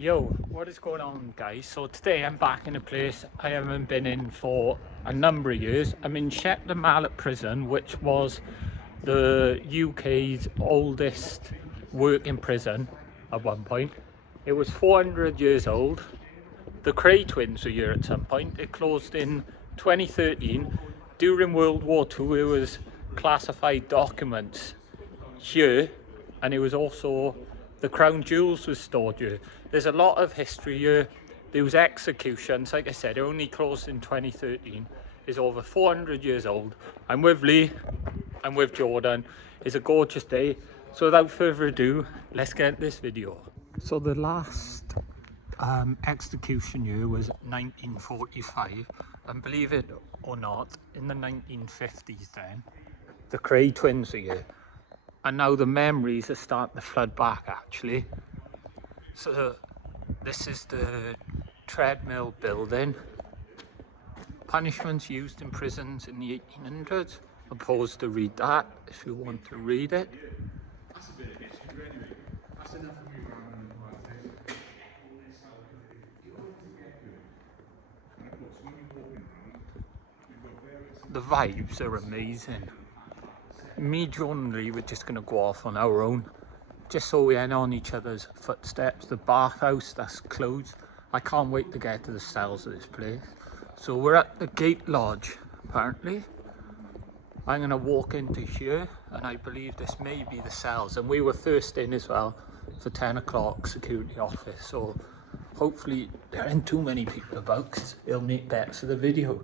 Yo, what is going on, guys? So today I'm back in a place I haven't been in for a number of years. I'm in Shepton Mallet Prison, which was the UK's oldest working prison at one point. It was 400 years old. The Kray twins were here at some point. It closed in 2013. During World War II, it was classified documents here, and it was also the crown jewels was stored here. There's a lot of history here. There was executions. Like I said, it only closed in 2013. It's over 400 years old. I'm with Lee. I'm with Jordan. It's a gorgeous day. So without further ado, let's get this video. So the last execution year was 1945, and believe it or not, in the 1950s then, the Kray twins were here. And now the memories are starting to flood back, actually. So this is the treadmill building. Punishments used in prisons in the 1800s. I'll pause to read that if you want to read it. That's a bit of history anyway. That's enough of me around the right thing. The vibes are amazing. Me, John and Lee, we're just going to go off on our own, just so we ain't on each other's footsteps. The bathhouse, that's closed. I can't wait to get to the cells of this place. So we're at the gate lodge, apparently. I'm going to walk into here, and I believe this may be the cells. And we were first in as well for 10 o'clock security office. So hopefully there aren't too many people about, because it'll make better for the video.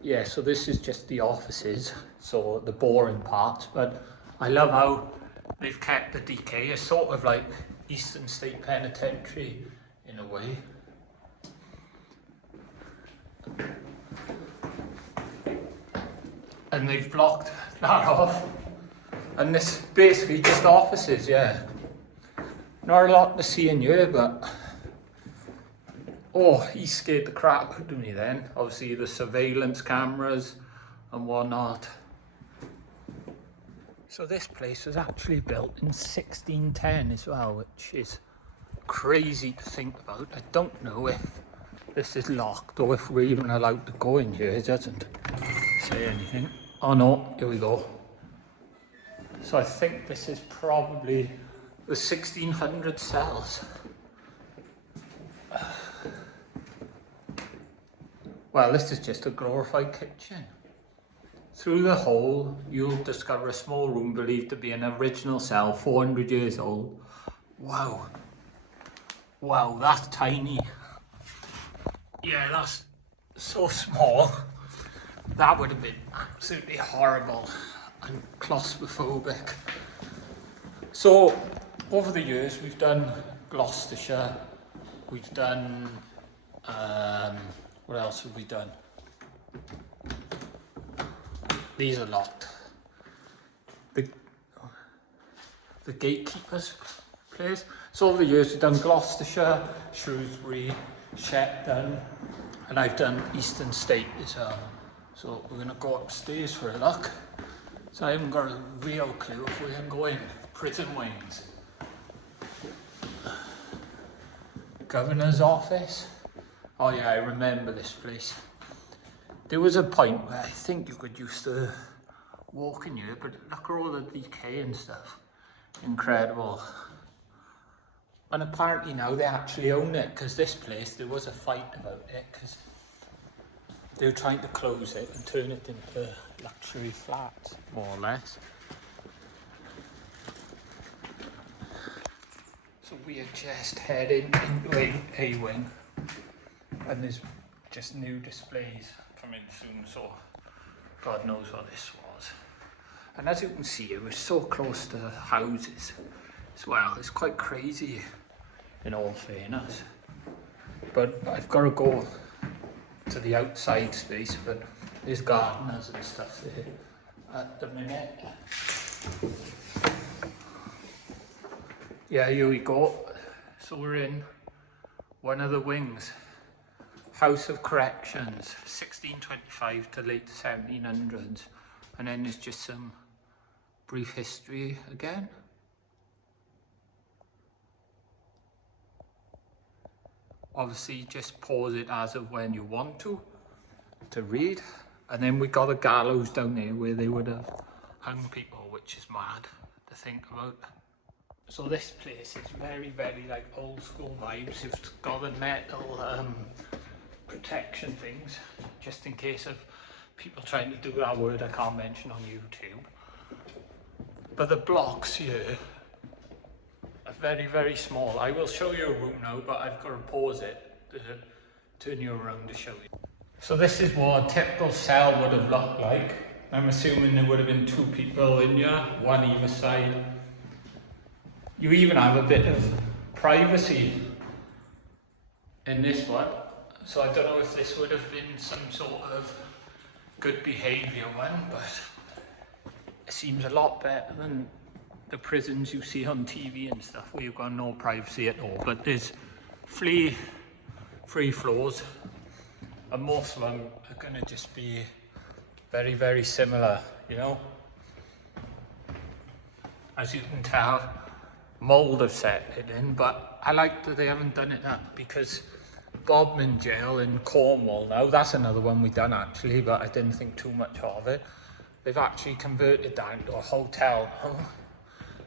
Yeah, so this is just the offices, so the boring parts, but I love how they've kept the decay. It's sort of like Eastern State Penitentiary in a way. And they've blocked that off. And this basically just offices, yeah. Not a lot to see in here, but oh, he scared the crap out of me then. Obviously the surveillance cameras and whatnot. So this place was actually built in 1610 as well, which is crazy to think about. I don't know if this is locked or if we're even allowed to go in here. It doesn't say anything. Oh no, here we go. So I think this is probably the 1600 cells. Well, this is just a glorified kitchen. Through the hole, you'll discover a small room believed to be an original cell, 400 years old. Wow. Wow, that's tiny. Yeah, that's so small. That would have been absolutely horrible and claustrophobic. So, over the years, we've done Gloucestershire. We've done... what else have we done? These are locked. The gatekeeper's place. So over the years we've done Gloucestershire, Shrewsbury, Shepton, and I've done Eastern State as well. So we're going to go upstairs for a look. So I haven't got a real clue if we're going to go in. Prison wings. Governor's office. Oh yeah, I remember this place. There was a point where I think you could used to walk in here, but look at all the decay and stuff. Incredible. And apparently now they actually own it, because this place, there was a fight about it, because they were trying to close it and turn it into luxury flats, more or less. So we are just heading into a wing. And there's just new displays coming soon, so God knows what this was. And as you can see, it was so close to the houses as well. It's quite crazy, in all fairness. But I've got to go to the outside space, but there's gardeners and stuff there at the minute. Yeah, here we go. So we're in one of the wings. House of Corrections, 1625 to late 1700s. And then there's just some brief history again. Obviously just pause it as of when you want to read. And then we got a gallows down there where they would have hung people, which is mad to think about. So this place is very, very like old school vibes. It's got the metal protection things, just in case of people trying to do that word I can't mention on YouTube. But the blocks here are very, very small. I will show you a room now, but I've got to pause it to turn you around to show you. So this is what a typical cell would have looked like. I'm assuming there would have been 2 people in here, one either side. You even have a bit of privacy in this one. So I don't know if this would have been some sort of good behaviour one, but it seems a lot better than the prisons you see on TV and stuff where you've got no privacy at all. But there's three floors, and most of them are going to just be very, very similar, you know. As you can tell, mould have set it in, but I like that they haven't done it up, because Bodmin Jail in Cornwall now, that's another one we've done actually, but I didn't think too much of it. They've actually converted that into a hotel now.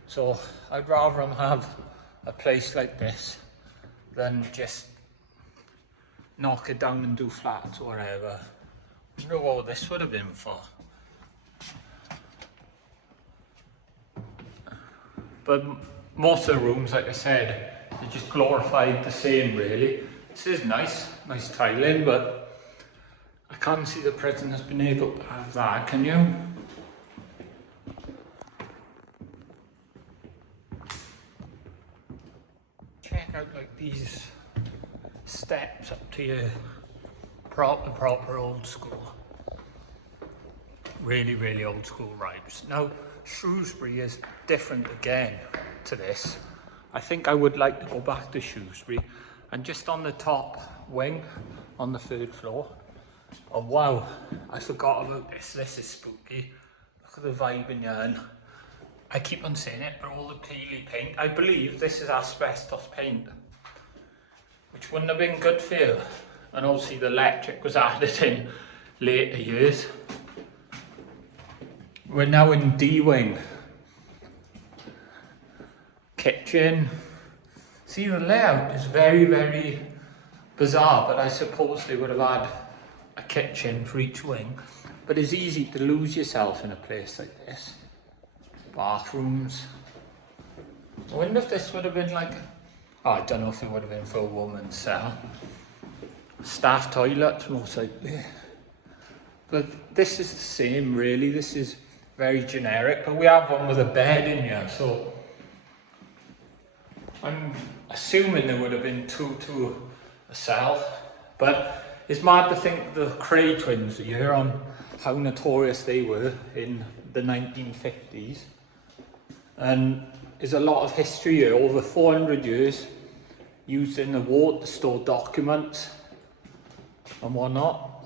So I'd rather them have a place like this than just knock it down and do flats or whatever. I don't know what this would have been for. But most of the rooms, like I said, they just glorified the same really. This is nice tiling, but I can't see the prison has been able to have that, can you? Check out like these steps up to your proper old school. Really, really old school vibes. Now, Shrewsbury is different again to this. I think I would like to go back to Shrewsbury, and just on the top wing, on the 3rd floor. Oh wow, I forgot about this. This is spooky. Look at the vibe in here, and I keep on saying it, but all the peely paint, I believe this is asbestos paint, which wouldn't have been good for you. And obviously the electric was added in later years. We're now in D wing. Kitchen. See, the layout is very, very bizarre, but I suppose they would have had a kitchen for each wing. But it's easy to lose yourself in a place like this. Bathrooms. I wonder if this would have been like, oh, I don't know if it would have been for a woman's cell. Staff toilets, most likely. But this is the same, really. This is very generic, but we have one with a bed in here, so I'm assuming there would have been 2 to a cell. But it's mad to think the Kray twins are here, on how notorious they were in the 1950s. And there's a lot of history here, over 400 years, used in the war to store documents and whatnot.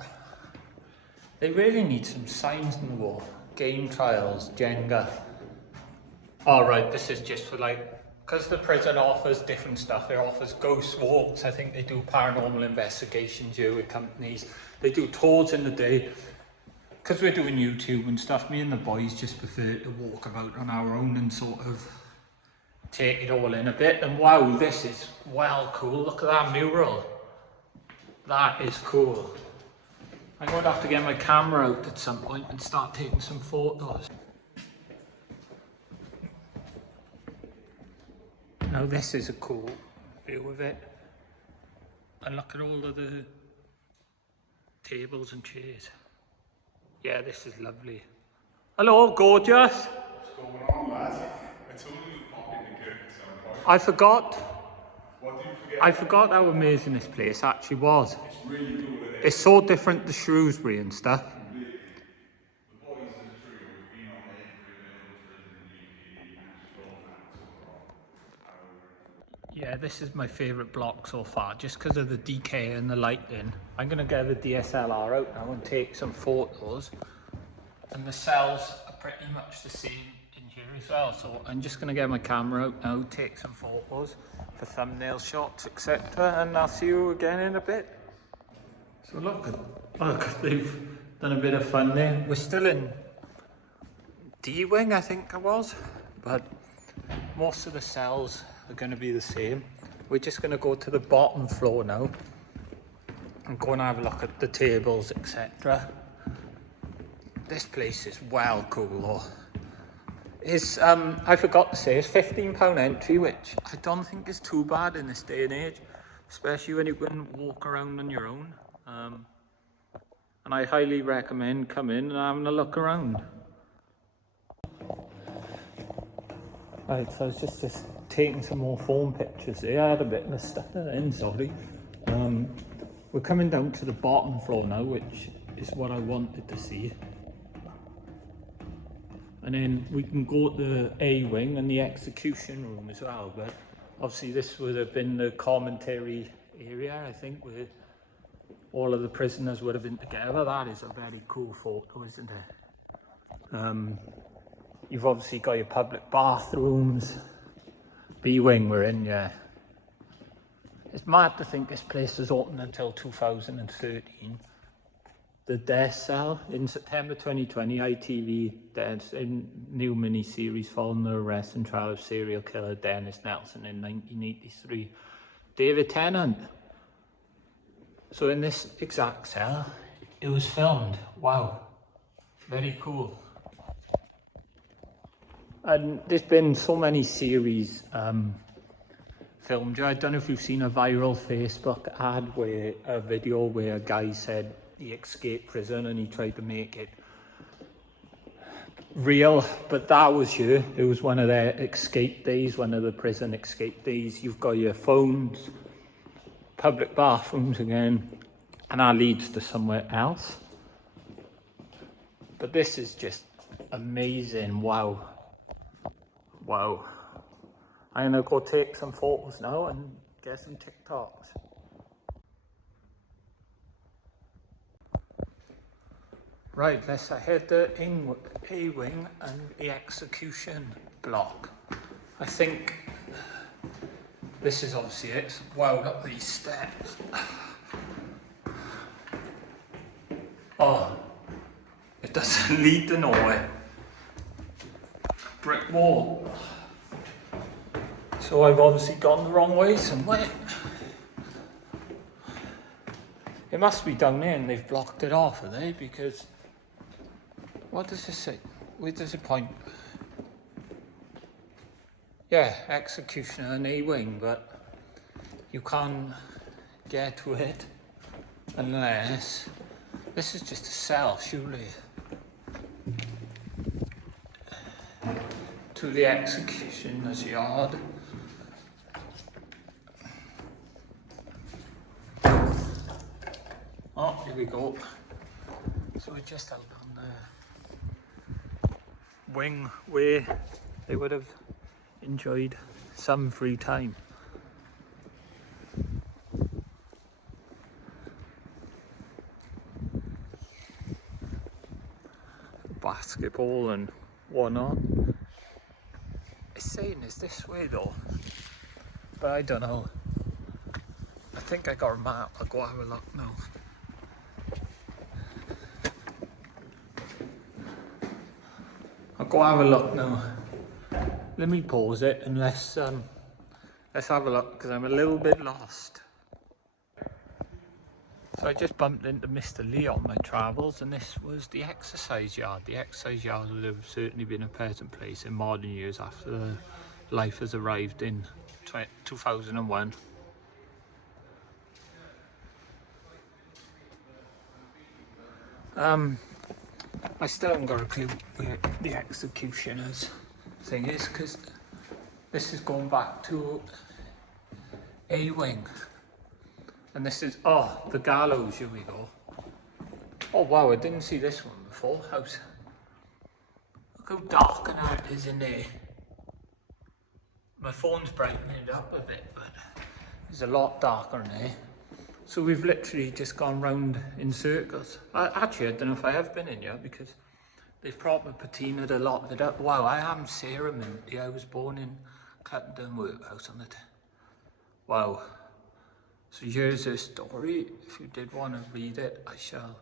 They really need some signs in the wall. Game trials, Jenga. Alright, this is just for like, because the prison offers different stuff. It offers ghost walks. I think they do paranormal investigations here with companies. They do tours in the day. Because we're doing YouTube and stuff, me and the boys just prefer to walk about on our own and sort of take it all in a bit. And wow, this is well cool. Look at that mural. That is cool. I'm going to have to get my camera out at some point and start taking some photos. Now this is a cool view of it. And look at all of the tables and chairs. Yeah, this is lovely. Hello, gorgeous. What's going on, lads? I told you to pop in the curtain at some point. I forgot. What did you forget? I forgot how amazing this place actually was. It's really cool. It's so different to Shrewsbury and stuff. Completely. The boys in the trio have been on every little prison in the UK and just going Yeah, this is my favourite block so far, just because of the decay and the lighting. I'm going to get the DSLR out now and take some photos. And the cells are pretty much the same in here as well, so I'm just going to get my camera out now, take some photos for thumbnail shots, etc., and I'll see you again in a bit. So look, they've done a bit of fun there. We're still in D-wing, I think it was, but most of the cells are going to be the same. We're just going to go to the bottom floor now and go and have a look at the tables, etc. This place is well cool though. It's, I forgot to say, it's £15 entry, which I don't think is too bad in this day and age, especially when you can walk around on your own. And I highly recommend coming and having a look around. Right, so I was just taking some more phone pictures there. I had a bit of a stutter then, sorry. We're coming down to the bottom floor now, which is what I wanted to see. And then we can go to the A wing and the execution room as well, but obviously this would have been the commentary area, I think, where all of the prisoners would have been together. That is a very cool photo, isn't it? You've obviously got your public bathrooms. B wing we're in, yeah. It's mad to think this place was open until 2013. The death cell in September 2020, ITV deaths in new mini-series following the arrest and trial of serial killer Dennis Nelson in 1983. David Tennant. So in this exact cell, it was filmed. Wow, very cool. And there's been so many series filmed. I don't know if you've seen a viral Facebook ad where a video where a guy said he escaped prison and he tried to make it real, but that was you. It was one of their escape days, one of the prison escape days. You've got your phones, public bathrooms again, and that leads to somewhere else. But this is just amazing. Wow. Wow. I'm gonna go take some photos now and get some TikToks. Right, let's head to A wing and the execution block. I think this is obviously it. Wow, look at these steps. Oh, it doesn't lead to nowhere. Brick wall. So I've obviously gone the wrong way somewhere. It must be down there and they've blocked it off, are they? Because what does this say? Where does it point? Yeah, executioner and A wing, but you can't get to it unless this is just a cell, surely. To the executioner's yard. Oh, here we go. So we're just out on the wing where they would have enjoyed some free time. Basketball and whatnot. It's saying it's this way though, but I don't know. I think I got a map. I'll go have a look now. I'll go have a look now. Let me pause it and let's have a look because I'm a little bit lost. So I just bumped into Mr. Lee on my travels and this was the exercise yard. The exercise yard would have certainly been a pleasant place in modern years after life has arrived in 2001. I still haven't got a clue where the executioner's thing is because this is going back to A wing. And this is, oh, the gallows, here we go. Oh wow, I didn't see this one before. Look how dark and out it is in there. My phone's brightening it up a bit, but it's a lot darker in there. So we've literally just gone round in circles. Actually, I don't know if I have been in here because They've proper patinaed a lot of it up. Wow, I am Sarah Minty. I was born in Clapton Workhouse on it. Wow. So here's a story. If you did want to read it, I shall.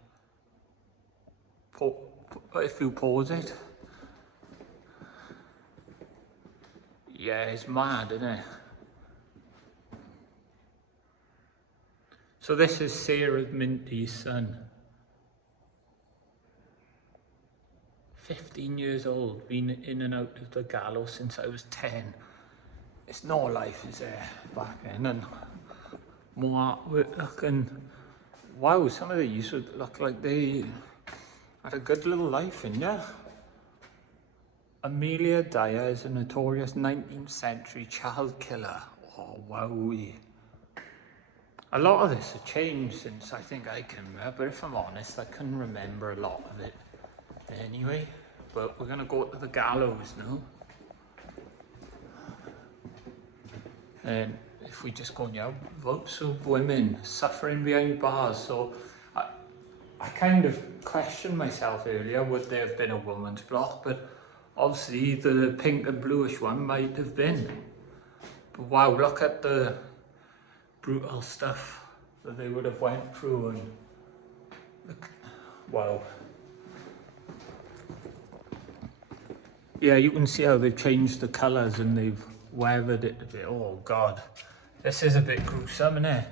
If you pause it. Yeah, it's mad, isn't it? So this is Sarah Minty's son. 15 years old, been in and out of the gallows since I was 10. It's no life, is there, back then, and more artwork, and wow, some of these would look like they had a good little life in there. Amelia Dyer is a notorious 19th century child killer. Oh, wowee. A lot of this has changed since I think I can remember, but if I'm honest, I couldn't remember a lot of it anyway. But we're gonna go to the gallows now. And if we just go now, votes of women suffering behind bars. So I kind of questioned myself earlier, would there have been a woman's block? But obviously the pink and bluish one might have been. But wow, look at the brutal stuff that they would have went through, and look, wow. Yeah, you can see how they've changed the colours and they've weathered it a bit. Oh God, this is a bit gruesome, isn't it?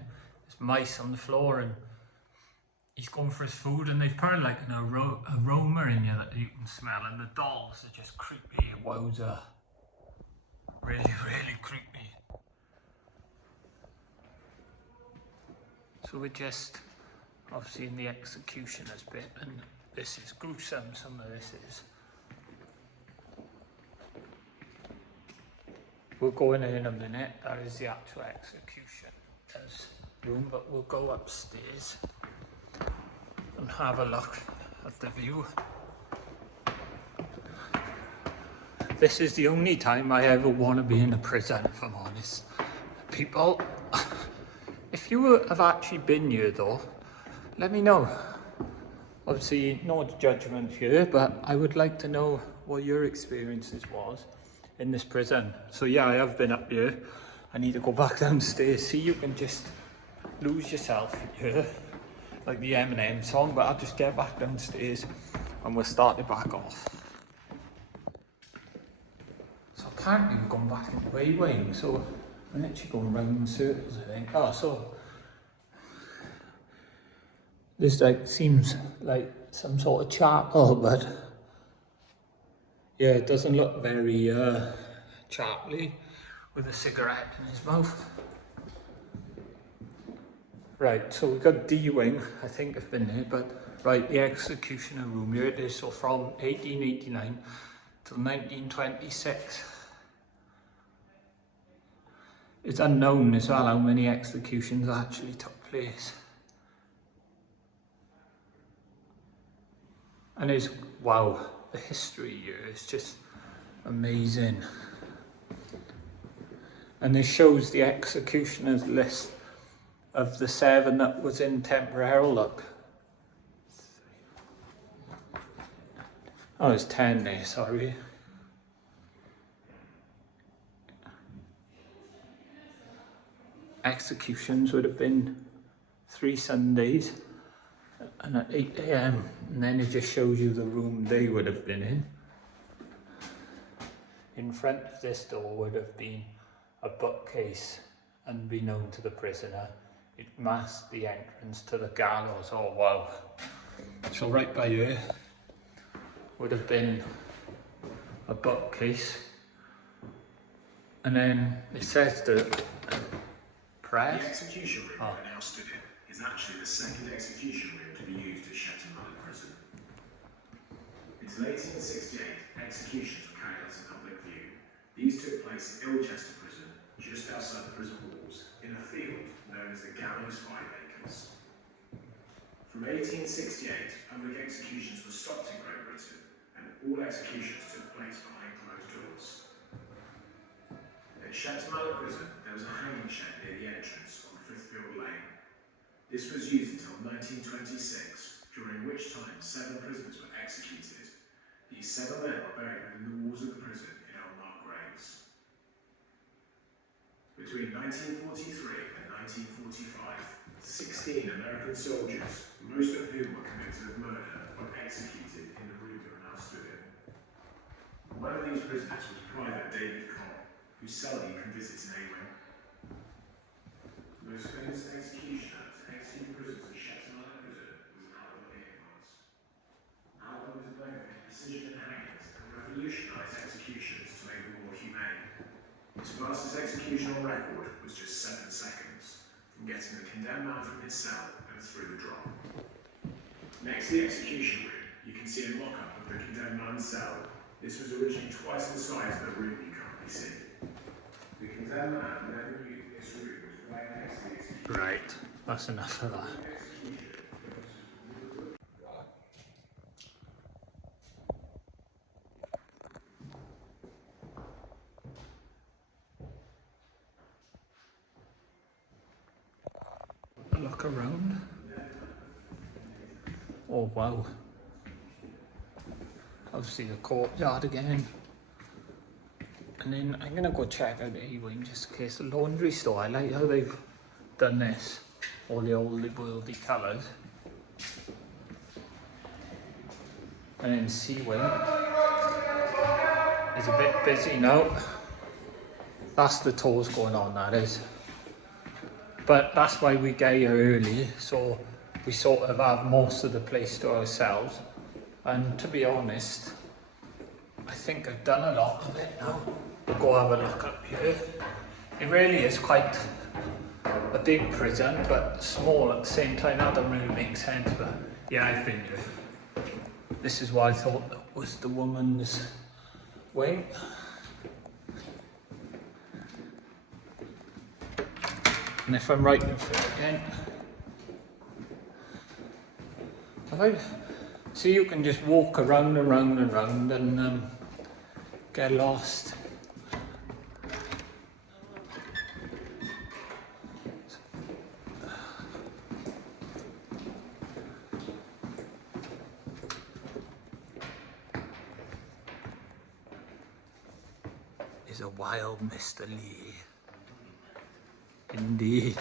There's mice on the floor and he's going for his food, and they've put like an aroma in here that you can smell, and the dolls are just creepy. Wowza. Really, really creepy. So we're just obviously in the executioner's bit, and this is gruesome, some of this is. We'll go in a minute. That is the actual executioner's room, but we'll go upstairs and have a look at the view. This is the only time I ever want to be in a prison, if I'm honest. People, if you have actually been here though, let me know. Obviously, no judgment here, but I would like to know what your experiences was in this prison. So yeah, I have been up here. I need to go back downstairs. See, you can just lose yourself here, like the Eminem song, but I'll just get back downstairs and we'll start it back off. So apparently we're going back into A wing, so we're actually going round in circles, I think. Oh, so this like seems like some sort of charcoal, but yeah, it doesn't look very charcoaly with a cigarette in his mouth. Right, so we've got D wing, I think I've been there, but right, the executioner room, here it is. So from 1889 till 1926. It's unknown as well how many executions actually took place. And it's, wow, the history here is just amazing. And this shows the executioner's list of the 7 that was in temporary look. Oh, it's 10 there, sorry. Executions would have been 3 Sundays and at 8 AM, and then it just shows you the room they would have been in. In front of this door would have been a bookcase, unbeknown to the prisoner. It masked the entrance to the gallows. Oh wow. So right by here would have been a bookcase, and then it says that press. The execution room we're now stood in is actually the second execution room to be used at Shepton Mallet Prison. Until 1868, executions were carried out in public view. These took place at Ilchester Prison, just outside the prison walls, in a field known as the Gallows 5 Acres. From 1868, public executions were stopped in Great Britain, and all executions took place behind closed doors. At Shepton Mallet Prison, there was a hanging shed near the entrance on Frithfield Lane. This was used until 1926, during which time 7 prisoners were executed. These 7 men were buried within the walls of the prison in unmarked graves. Between 1943 and 1945, 16 American soldiers, most of whom were convicted of murder, were executed in the room they are now stood in. One of these prisoners was Private David Cobb, whose cell you can visit in A-Wing. The most famous executioner to execute prisoners at Shepton Mallet Prison was Albert Hickmans. Albert was known for his precision in hangings and revolutionised executions to make them more humane. His fastest execution on record was just 7 seconds, from getting the condemned man from his cell and through the drop. Next to the execution room, you can see a mock-up of the condemned man's cell. This was originally twice the size of the room you currently see. The condemned man never knew that this room was right next to the execution. Right, that's enough of that. Look around. Oh wow. Obviously the courtyard again. And then I'm gonna go check out the A-Wing just in case. The laundry store, I like how they've done this. All the old worldy colours. And then C-Wing is a bit busy now. That's the tours going on, that is. But that's why we get here early, so we sort of have most of the place to ourselves. And to be honest, I think I've done a lot of it now. We'll go have a look up here. It really is quite a big prison, but small at the same time. That doesn't really make sense, but yeah, I've been here. This is what I thought was the woman's wing. And if I'm right in front again, so you can just walk around and round and round and get lost. Is a wild Mr. Lee. Indeed.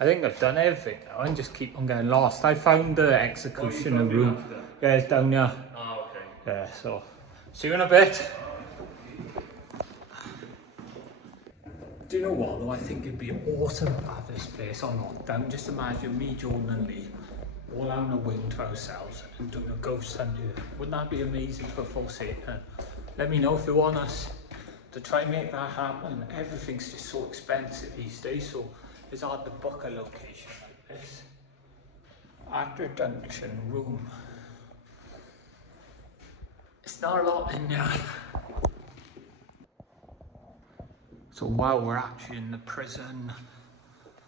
I think I've done everything now and just keep on getting lost. I found the executioner room. Yeah, it's down here. Oh, okay. Yeah, so see you in a bit. Do you know what though? I think it'd be awesome to have this place on lockdown. Just imagine me, Jordan and Lee all having a wing to ourselves and doing a ghost hunt here. Wouldn't that be amazing for Forsaken? Let me know if you want us to try and make that happen. Everything's just so expensive these days, so it's hard to book a location like this. Actor Junction room. It's not a lot in there. So while we're actually in the prison,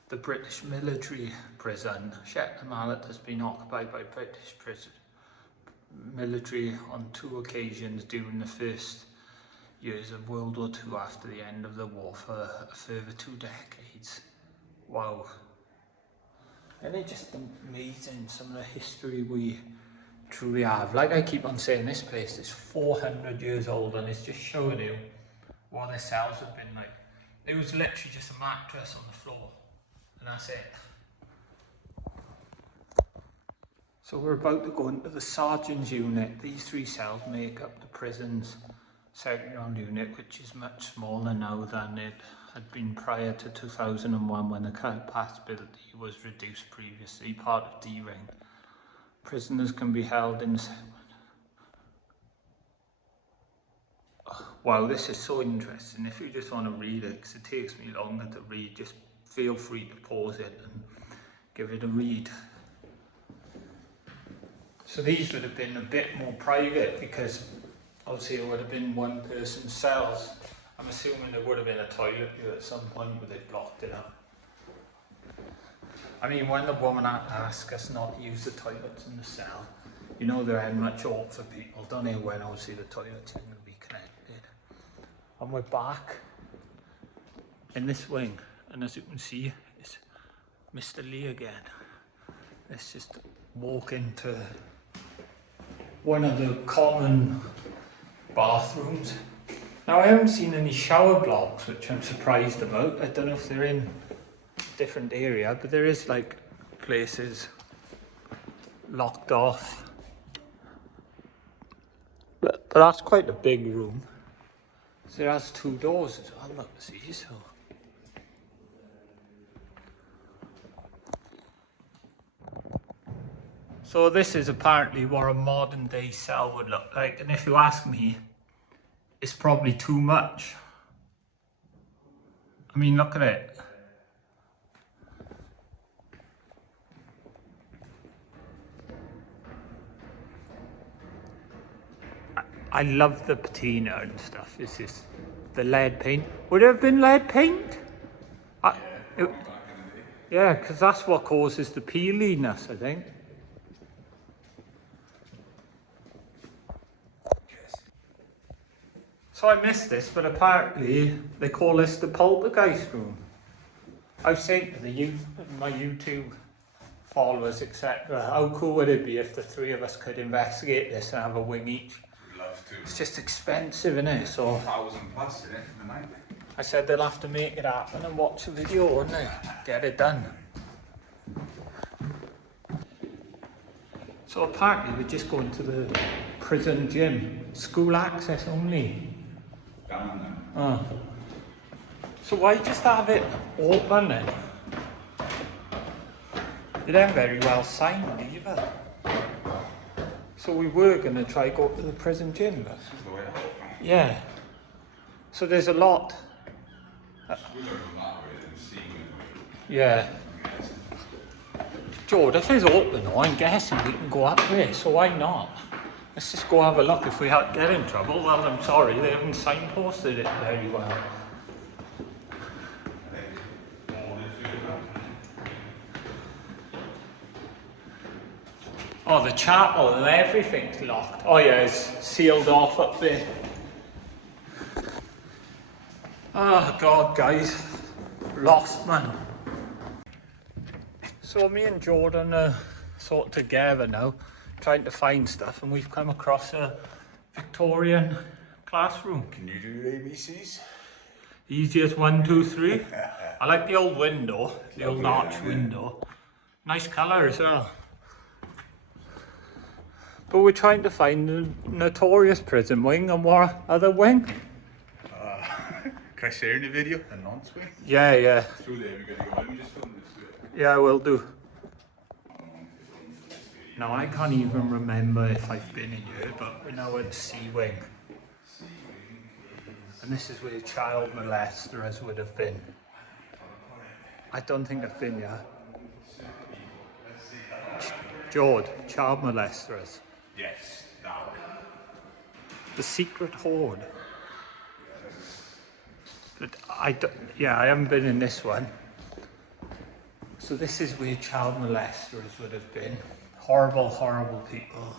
the British military prison, Shepton Mallet has been occupied by British military on 2 occasions during the first years of World War II after the end of the war for a further 2 decades. Wow. And it's just amazing some of the history we truly have. Like I keep on saying, this place is 400 years old and it's just showing you what the cells have been like. It was literally just a mattress on the floor and that's it. So we're about to go into the sergeant's unit. These 3 cells make up the prison's second round unit, which is much smaller now than it had been prior to 2001 when the capacity was reduced previously, part of D-Ring. Prisoners can be held in... Wow, this is so interesting. If you just want to read it, because it takes me longer to read, just feel free to pause it and give it a read. So these would have been a bit more private because obviously it would have been one person's cells. I'm assuming there would have been a toilet here at some point, but they blocked it up. I mean, when the woman had to ask us not to use the toilets in the cell, you know they're had much hope for people, don't they, when obviously the toilets are going to be connected. And we're back in this wing, and as you can see, it's Mr. Lee again. Let's just walk into one of the common bathrooms. Now I haven't seen any shower blocks, which I'm surprised about. I don't know if they're in a different area, but there is like places locked off. But that's quite a big room. So it has 2 doors as well, look, see, so. So this is apparently what a modern day cell would look like, and if you ask me, it's probably too much. I mean, look at it. I love the patina and stuff. It's just the lead paint. Would it have been lead paint? Yeah, because that's what causes the peeliness, I think. So I missed this, but apparently they call this the poltergeist room. I've seen to my YouTube followers, etc. How cool would it be if the 3 of us could investigate this and have a wing each? Love to. It's just expensive, isn't it? So 1,000 plus in it for the night. I said they'll have to make it happen and watch the video, wouldn't they? Get it done. So apparently we're just going to the prison gym. School access only. Down there. So why just have it open then? They don't very well signed either. So we were going to try go to the prison gym. But... This is the way out. Yeah. So there's a lot. We'll go that way and see. Yeah. George, if it's open, I'm guessing we can go up there, so why not? Let's just go have a look. If we get in trouble, well, I'm sorry, they haven't signposted it very well. Oh, the chapel and everything's locked. Oh yeah, it's sealed off up there. Oh God, guys. Lost, man. So me and Jordan are sort of together now, trying to find stuff, and we've come across a Victorian classroom. Can you do your ABCs? Easy as 1, 2, 3. I like the old window, the old arch window. Nice colour as well. But we're trying to find the Notorious prison wing, and what other wing? Can I share in the video? A nonce way? Yeah. Through there, we're going to go. Let me just film this bit. Yeah, we'll do. Now I can't even remember if I've been in here, but we're now at C wing. And this is where child molesters would have been. I don't think I've been here. George, child molesters. Yes, that one. The secret horde. But I haven't been in this one. So this is where child molesters would have been. Horrible, horrible people.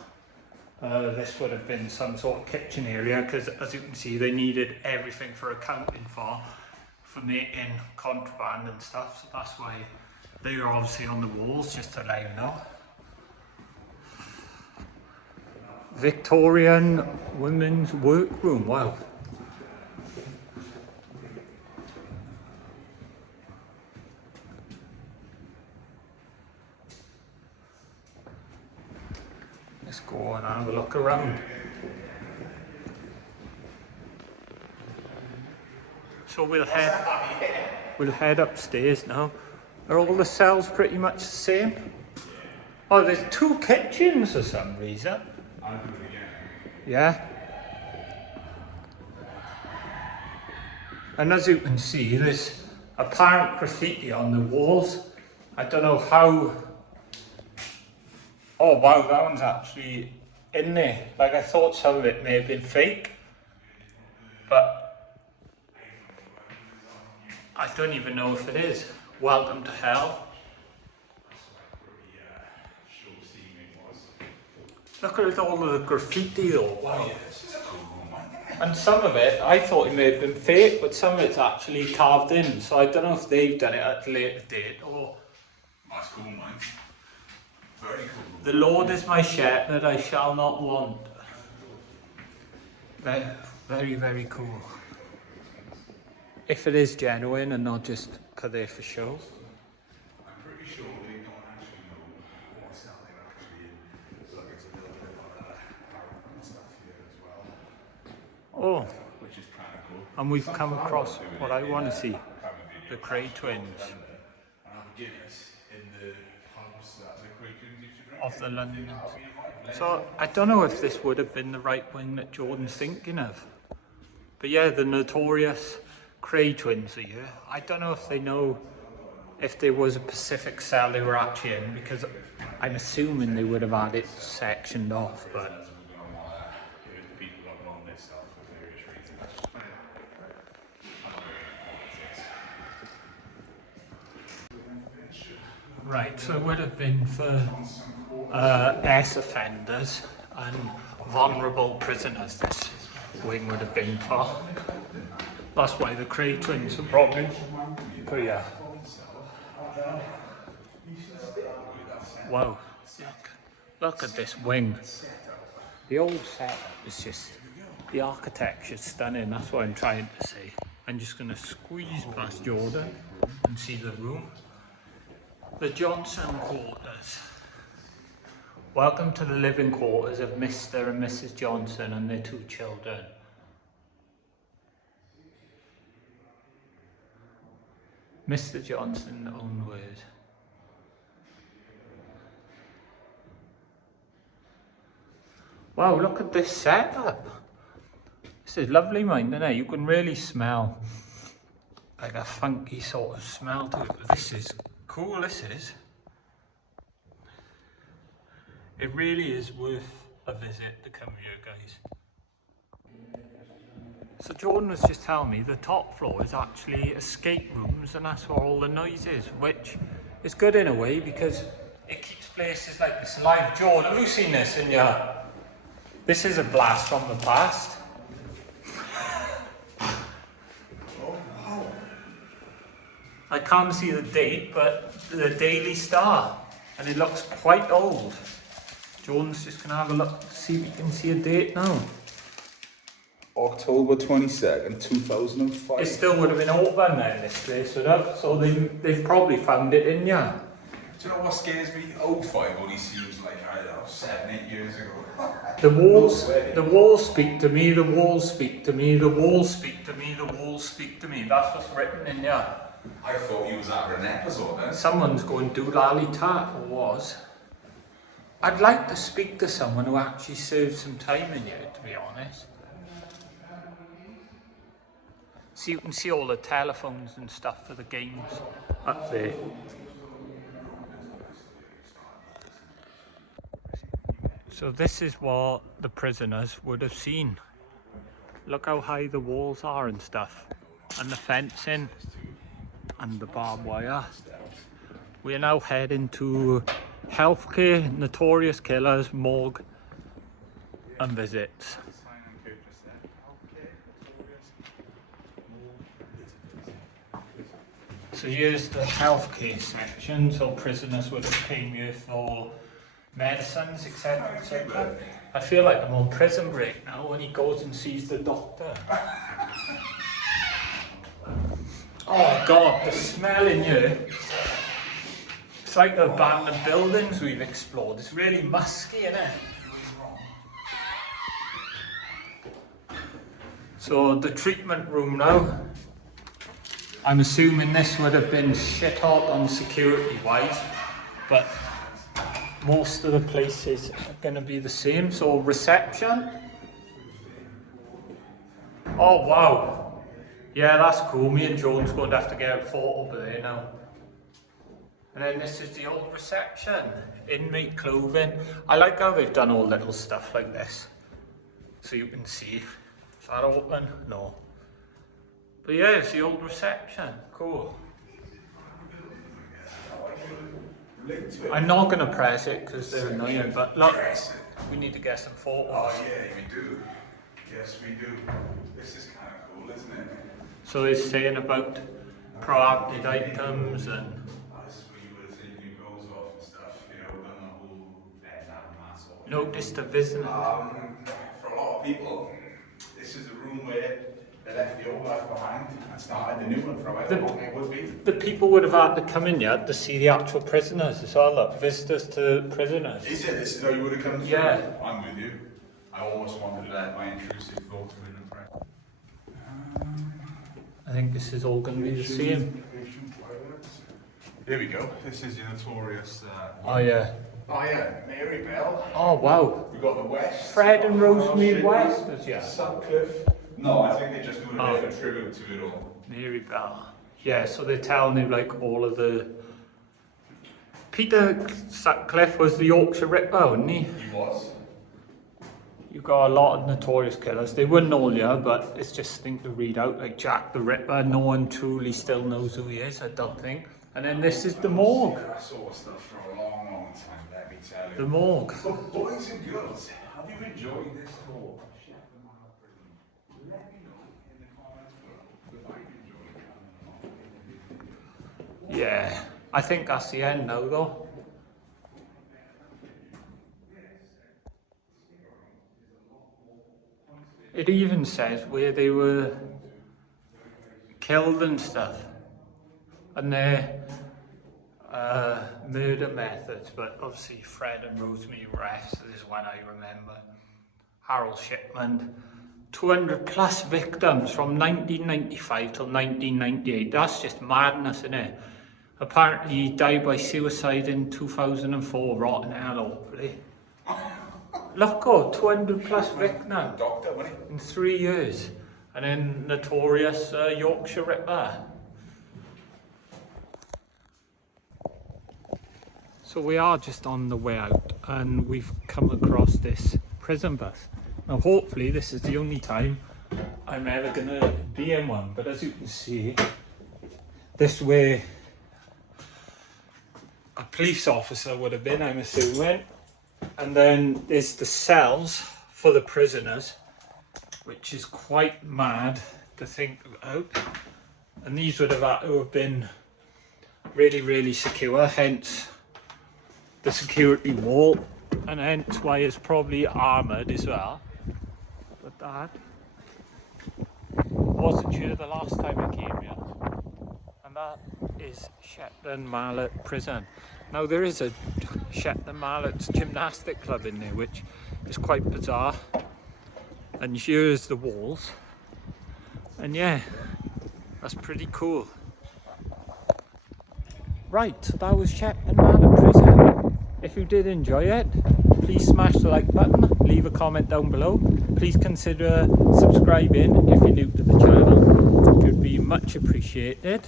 This would have been some sort of kitchen area, because as you can see, they needed everything for accounting for making contraband and stuff. So that's why they are obviously on the walls, just to let you know. Victorian women's workroom, wow. Let's go and have a look around. So we'll head upstairs now. Are all the cells pretty much the same? Oh, there's 2 kitchens for some reason. I'll do it again. Yeah. And as you can see, there's apparent graffiti on the walls. I don't know how... Oh wow, that one's actually in there. Like, I thought some of it may have been fake, but I don't even know if it is. Welcome to hell. Look at all of the graffiti though. Wow. And some of it, I thought it may have been fake, but some of it's actually carved in. So I don't know if they've done it at a later date or... That's cool, man. Very cool. The Lord is my shepherd, I shall not want. Very, very, very cool. If it is genuine and not just because they're for show. I'm pretty sure they don't actually know what cell they're actually in. Look, it's a little bit of power and stuff here as well. Oh, Which is kind of cool. and we've come across what I want to see. The Kray twins And have a Guinness in the pubs that the Kray twins used to drink. of the London. So I don't know if this would have been the right wing that Jordan's thinking of. But yeah, the Notorious Kray twins are here. I don't know if they know if there was a Pacific cell they were actually in, because I'm assuming they would have had it sectioned off, but People got on this stuff for various reasons. right, so it would have been for ex-offenders and vulnerable prisoners this wing would have been for. That's why the Kray twins are probably here. Wow, look at this wing. The old setup is just, the architecture's stunning, that's what I'm trying to say. I'm just going to squeeze past Jordan and see the room. The Johnson quarters. Welcome to the living quarters of Mr. and Mrs. Johnson and their 2 children. Mr. Johnson, own word. Wow, look at this setup. This is lovely, mind, isn't it? You can really smell like a funky sort of smell to it, but this is cool, this is. It really is worth a visit to come here, guys. So Jordan was just telling me the top floor is actually escape rooms, and that's where all the noise is, which is good in a way because it keeps places like this alive. Jordan, have you seen this in your... This is a blast from the past. I can't see the date, but the Daily Star, and it looks quite old. Jordan's just going to have a look to see if you can see a date now. October 22nd, 2005. It still would have been open then, this place would have, so they've probably found it in here. Do you know what scares me? 05 only seems like, I don't know, 7, 8 years ago. The walls speak to me, the walls speak to me, the walls speak to me, the walls speak to me. That's what's written in here. I thought you was having an episode then. Someone's going doolally tat, or was. I'd like to speak to someone who actually served some time in here, to be honest. So you can see all the telephones and stuff for the games up there. So this is what the prisoners would have seen. Look how high the walls are and stuff. And the fencing and the barbed wire. We are now heading to healthcare, notorious killers, morgue and visits. So here's the healthcare section, so prisoners would have came here for medicines, etc, etc. I feel like I'm on prison break now when he goes and sees the doctor. Oh God, the smell in here. It's like the abandoned buildings we've explored. It's really musky, isn't it? So the treatment room now. I'm assuming this would have been shit hot on security wise, but most of the places are going to be the same. So reception. Oh wow. Yeah, that's cool. Me and Joan's going to have to get a photo over there now. And then this is the old reception. Inmate clothing. I like how they've done all little stuff like this. So you can see. Is that open? No. But yeah, it's the old reception. Cool. I'm not going to press it because they're annoying, but look, we need to get some photos. Oh yeah, we do. Yes, we do. This is kind of cool, isn't it? So they're saying about proactive items and... This is where you would have taken your goals off and stuff, you know, done the whole noticed a visitor? For a lot of people, this is a room where they left the old life behind and started the new one for however long it would be. The people would have had to come in here to see the actual prisoners as well, look, visitors to prisoners. Is it? This is how you would have come through? Yeah. I'm with you. I almost wanted to let my intrusive thoughts win and press. I think this is all going to be the same. Here we go. This is your notorious. Oh yeah. Oh yeah, Mary Bell. Oh wow. We've got the West. Fred and Rosemary West, yeah. Sutcliffe. No, I think they're just doing a bit of a tribute to it all. Mary Bell. Yeah, so they're telling you like all of the... Peter Sutcliffe was the Yorkshire Ripper, wasn't he? He was. You've got a lot of notorious killers. They wouldn't all here, but it's just a thing to read out, like Jack the Ripper. No one truly still knows who he is, I don't think. And then this is the morgue. That sort of stuff for a long, long time, let me tell you. The morgue. But boys and girls, have you enjoyed this tour? Shepton Mallet Prison. Let me know in the comments below if I've enjoyed it. Yeah, I think that's the end now though. It even says where they were killed and stuff, and their murder methods, but obviously Fred and Rosemary West is one I remember. Harold Shipman, 200 plus victims from 1995 till 1998. That's just madness, isn't it? Apparently he died by suicide in 2004, rotten hell, hopefully. Look, 200 plus victims Doctor, wasn't he? in 3 years. And then Notorious Yorkshire Ripper. So we are just on the way out and we've come across this prison bus. Now hopefully this is the only time I'm ever going to be in one, but as you can see, this way a police officer would have been, I'm assuming. And then there's the cells for the prisoners, which is quite mad to think about. And these would have had to have been really, really secure, hence the security wall, and hence why it's probably armoured as well. But that wasn't here the last time I came here. And that is Shepton Mallet Prison. Now there is a Shepton Mallet's gymnastic club in there, which is quite bizarre. And here's the walls. And yeah, that's pretty cool. Right, so that was Shepton Mallet Prison. If you did enjoy it, please smash the like button, leave a comment down below. Please consider subscribing if you're new to the channel. It would be much appreciated.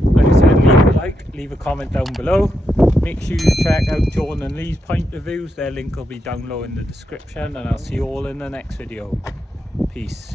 Like I said, leave a like, leave a comment down below. Make sure you check out John and Lee's point of views. Their link will be down below in the description, and I'll see you all in the next video. Peace.